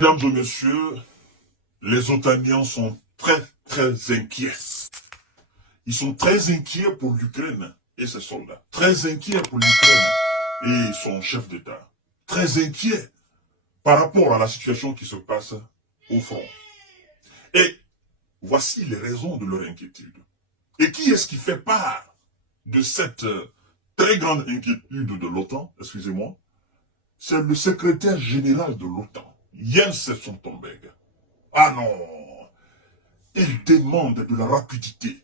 Mesdames et messieurs, les Otaniens sont très inquiets. Ils sont très inquiets pour l'Ukraine et ses soldats. Très inquiets pour l'Ukraine et son chef d'État. Très inquiets par rapport à la situation qui se passe au front. Et voici les raisons de leur inquiétude. Et qui est-ce qui fait part de cette très grande inquiétude de l'OTAN, excusez-moi? C'est le secrétaire général de l'OTAN, Jens Stoltenberg. Ah non, il demande de la rapidité.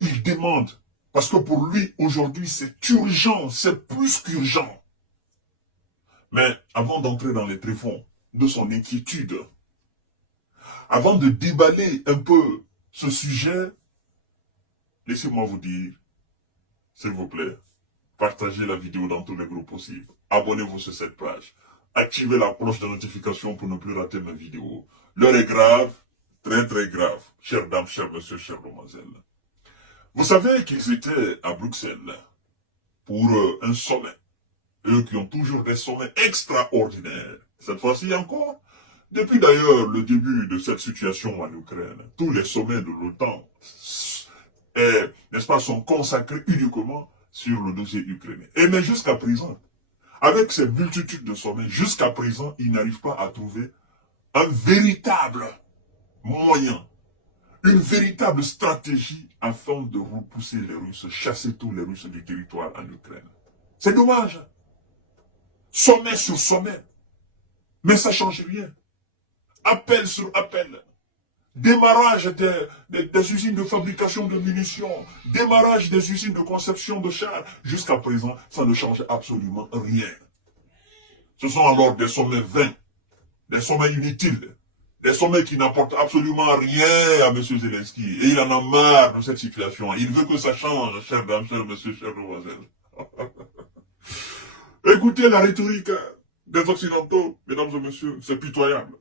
Il demande, parce que pour lui, aujourd'hui, c'est urgent, c'est plus qu'urgent. Mais avant d'entrer dans les tréfonds de son inquiétude, avant de déballer un peu ce sujet, laissez-moi vous dire, s'il vous plaît, partagez la vidéo dans tous les groupes possibles. Abonnez-vous sur cette page. Activez la cloche de notification pour ne plus rater mes vidéos. L'heure est grave, très grave. Chères dames, chers messieurs, chères demoiselles. Vous savez qu'ils étaient à Bruxelles pour un sommet. Eux qui ont toujours des sommets extraordinaires. Cette fois-ci encore, depuis d'ailleurs le début de cette situation en Ukraine, tous les sommets de l'OTAN, n'est-ce pas, sont consacrés uniquement sur le dossier ukrainien. Et mais jusqu'à présent, avec ces multitudes de sommets, jusqu'à présent, ils n'arrivent pas à trouver un véritable moyen, une véritable stratégie afin de repousser les Russes, chasser tous les Russes du territoire en Ukraine. C'est dommage. Sommet sur sommet. Mais ça ne change rien. Appel sur appel. Démarrage des usines de fabrication de munitions. Démarrage des usines de conception de chars. Jusqu'à présent, ça ne change absolument rien. Ce sont alors des sommets vains, des sommets inutiles, des sommets qui n'apportent absolument rien à M. Zelensky. Et il en a marre de cette situation. Il veut que ça change, chers dames, chers messieurs, chers demoiselles. Écoutez la rhétorique des Occidentaux, mesdames et messieurs, c'est pitoyable.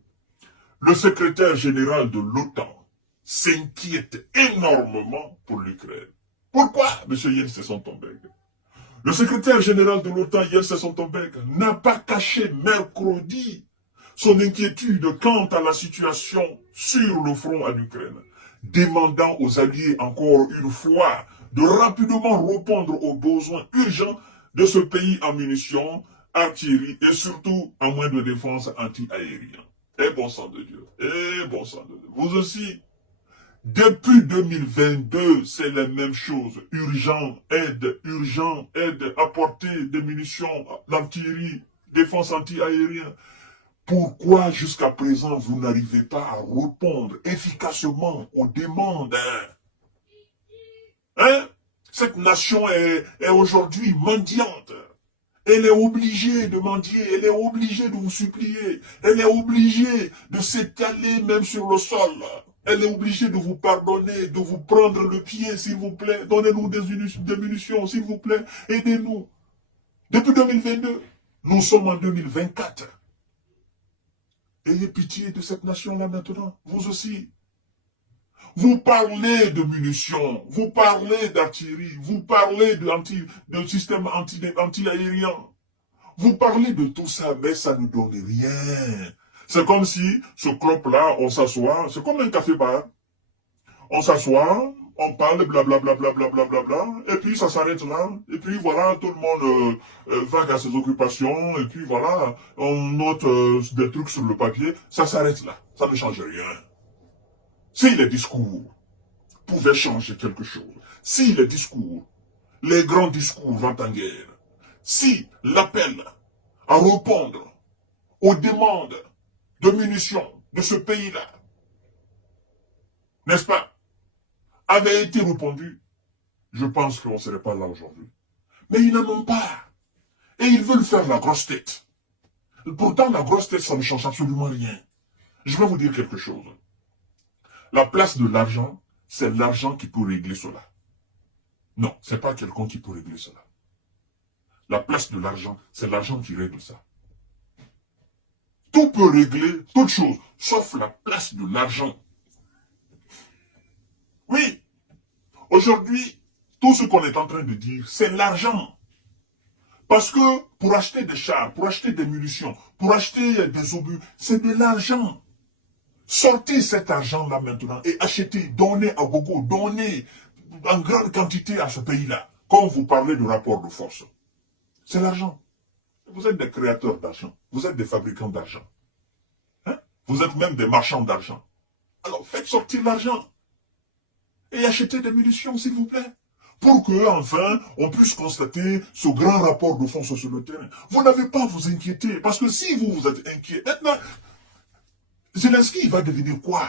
Le secrétaire général de l'OTAN s'inquiète énormément pour l'Ukraine. Pourquoi, M. Jens Stoltenberg? Le secrétaire général de l'OTAN, Jens Stoltenberg, n'a pas caché mercredi son inquiétude quant à la situation sur le front en Ukraine, demandant aux alliés encore une fois de rapidement répondre aux besoins urgents de ce pays en munitions, artillerie et surtout en moyens de défense anti-aérien. Eh bon sang de Dieu, eh bon sang de Dieu. Vous aussi, depuis 2022, c'est la même chose. Urgent, aide, apporter des munitions, l'artillerie, défense anti-aérien. Pourquoi jusqu'à présent vous n'arrivez pas à répondre efficacement aux demandes? Hein? Cette nation est aujourd'hui mendiante. Elle est obligée de mendier, elle est obligée de vous supplier, elle est obligée de s'étaler même sur le sol. Elle est obligée de vous pardonner, de vous prendre le pied, s'il vous plaît. Donnez-nous des munitions, s'il vous plaît. Aidez-nous. Depuis 2022, nous sommes en 2024. Ayez pitié de cette nation-là maintenant, vous aussi. Vous parlez de munitions, vous parlez d'artillerie, vous parlez de système anti-aérien. Vous parlez de tout ça, mais ça ne donne rien. C'est comme si ce club-là, on s'assoit, c'est comme un café-bar. On s'assoit, on parle, blablabla, et puis ça s'arrête là. Et puis voilà, tout le monde vague à ses occupations, et puis voilà, on note des trucs sur le papier, ça s'arrête là. Ça ne change rien. Si les discours pouvaient changer quelque chose, si les discours, les grands discours vont en guerre, si l'appel à répondre aux demandes de munitions de ce pays-là, n'est-ce pas, avait été répondu, je pense qu'on ne serait pas là aujourd'hui. Mais ils n'en ont pas. Et ils veulent faire la grosse tête. Pourtant, la grosse tête, ça ne change absolument rien. Je vais vous dire quelque chose. La place de l'argent, c'est l'argent qui peut régler cela. Non, ce n'est pas quelqu'un qui peut régler cela. La place de l'argent, c'est l'argent qui règle ça. Tout peut régler toute chose, sauf la place de l'argent. Oui, aujourd'hui, tout ce qu'on est en train de dire, c'est l'argent. Parce que pour acheter des chars, pour acheter des munitions, pour acheter des obus, c'est de l'argent. Sortez cet argent-là maintenant et achetez, donnez à gogo, donnez en grande quantité à ce pays-là. Quand vous parlez de rapport de force, c'est l'argent. Vous êtes des créateurs d'argent. Vous êtes des fabricants d'argent. Hein? Vous êtes même des marchands d'argent. Alors faites sortir l'argent et achetez des munitions, s'il vous plaît. Pour que, enfin, on puisse constater ce grand rapport de force sur le terrain. Vous n'avez pas à vous inquiéter, parce que si vous êtes inquiet, maintenant, Zelensky va devenir quoi?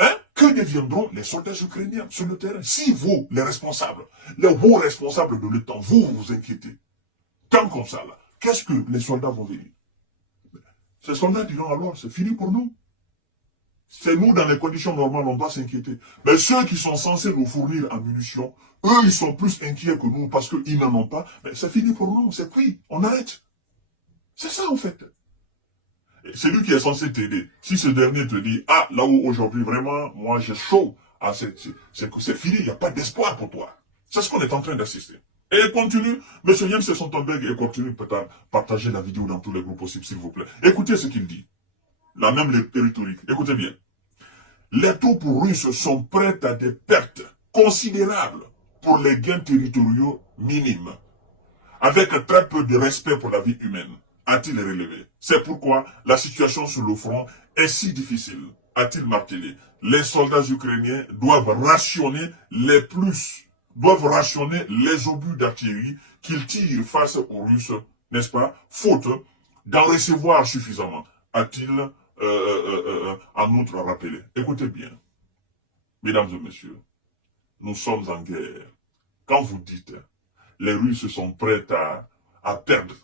Hein? Que deviendront les soldats ukrainiens sur le terrain? Si vous, les responsables, les hauts responsables de l'État, vous inquiétez, tant comme ça, là, qu'est-ce que les soldats vont venir? Ces soldats diront alors, c'est fini pour nous. C'est nous, dans les conditions normales, on doit s'inquiéter. Mais ceux qui sont censés nous fournir en munitions, eux, ils sont plus inquiets que nous parce qu'ils n'en ont pas. Mais c'est fini pour nous, c'est pris, on arrête. C'est ça, en fait. C'est lui qui est censé t'aider. Si ce dernier te dit, ah, là où aujourd'hui, vraiment, moi, j'ai chaud, ah, c'est que c'est fini, il n'y a pas d'espoir pour toi. C'est ce qu'on est en train d'assister. Et continue, M. Jens Stoltenberg, et continue peut-être partager la vidéo dans tous les groupes possibles, s'il vous plaît. Écoutez ce qu'il dit. Là même les territoriques. Écoutez bien. Les troupes russes sont prêtes à des pertes considérables pour les gains territoriaux minimes, avec très peu de respect pour la vie humaine, a-t-il relevé. C'est pourquoi la situation sur le front est si difficile, a-t-il martelé. Les soldats ukrainiens doivent rationner les obus d'artillerie qu'ils tirent face aux Russes, n'est-ce pas, faute d'en recevoir suffisamment, a-t-il en outre rappelé. Écoutez bien, mesdames et messieurs, nous sommes en guerre. Quand vous dites les Russes sont prêts à perdre,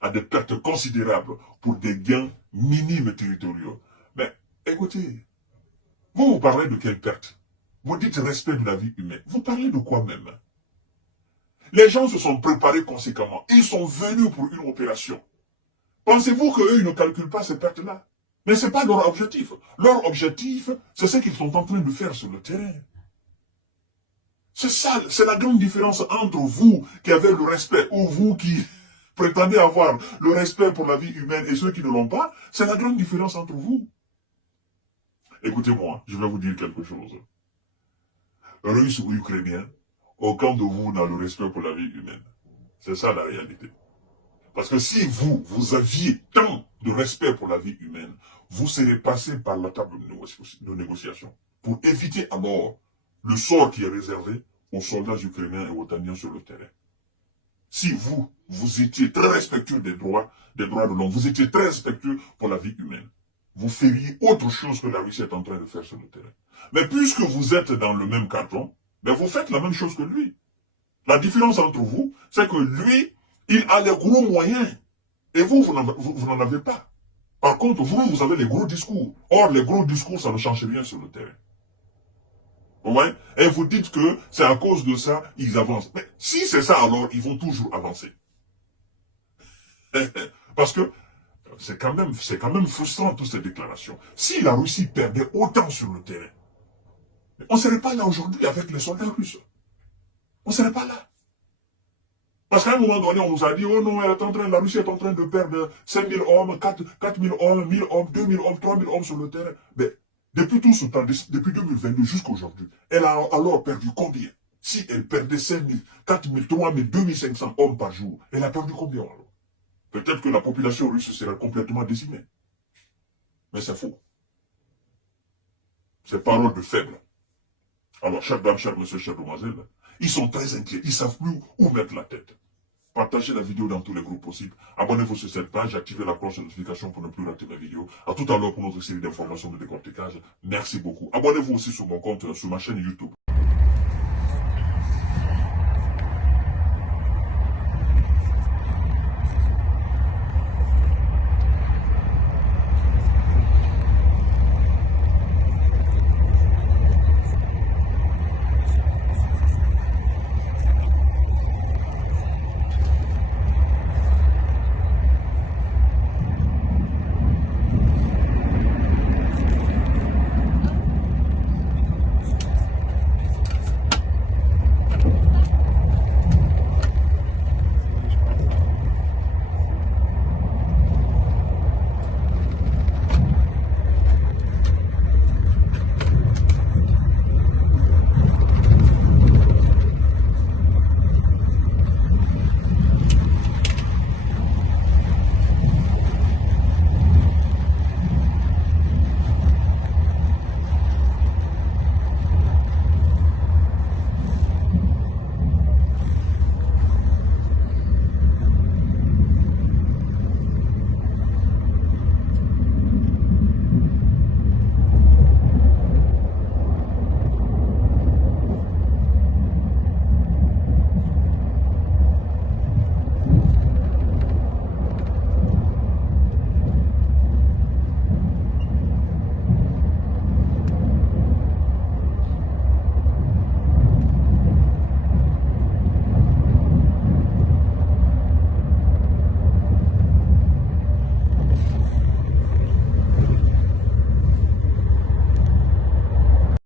à des pertes considérables pour des gains minimes territoriaux, mais écoutez, vous parlez de quelle perte? Vous dites respect de la vie humaine. Vous parlez de quoi même? Les gens se sont préparés conséquemment. Ils sont venus pour une opération. Pensez-vous qu'eux, ils ne calculent pas ces pertes-là? Mais ce n'est pas leur objectif. Leur objectif, c'est ce qu'ils sont en train de faire sur le terrain. C'est ça, c'est la grande différence entre vous qui avez le respect ou vous qui prétendez avoir le respect pour la vie humaine et ceux qui ne l'ont pas. C'est la grande différence entre vous. Écoutez-moi, je vais vous dire quelque chose. Russes ou Ukrainiens, aucun de vous n'a le respect pour la vie humaine. C'est ça la réalité. Parce que si vous aviez tant de respect pour la vie humaine, vous serez passé par la table de négociation pour éviter à mort le sort qui est réservé aux soldats ukrainiens et aux Otaniens sur le terrain. Si vous étiez très respectueux des droits de l'homme, vous étiez très respectueux pour la vie humaine, vous feriez autre chose que la Russie est en train de faire sur le terrain. Mais puisque vous êtes dans le même carton, ben vous faites la même chose que lui. La différence entre vous, c'est que lui, il a les gros moyens. Et vous n'en avez pas. Par contre, vous avez les gros discours. Or, les gros discours, ça ne change rien sur le terrain. Ouais? Et vous dites que c'est à cause de ça, ils avancent. Mais si c'est ça, alors, ils vont toujours avancer. Parce que c'est quand même frustrant, toutes ces déclarations. Si la Russie perdait autant sur le terrain, on ne serait pas là aujourd'hui avec les soldats russes. On ne serait pas là. Parce qu'à un moment donné, on nous a dit, oh non, la Russie est en train de perdre 5 000 hommes, 4 000 hommes, 1 000 hommes, 2 000 hommes, 3 000 hommes sur le terrain. Mais depuis tout ce temps, depuis 2022 jusqu'à aujourd'hui, elle a alors perdu combien? Si elle perdait 5 000, 4 000, 3 000, 2 500 hommes par jour, elle a perdu combien alors? Peut-être que la population russe sera complètement décimée. Mais c'est faux. C'est parole de faible. Alors, chers dames, chers messieurs, chères demoiselles, ils sont très inquiets. Ils ne savent plus où mettre la tête. Partagez la vidéo dans tous les groupes possibles. Abonnez-vous sur cette page. Activez la cloche de notification pour ne plus rater mes vidéos. À tout à l'heure pour notre série d'informations de décortiquage. Merci beaucoup. Abonnez-vous aussi sur mon compte, sur ma chaîne YouTube.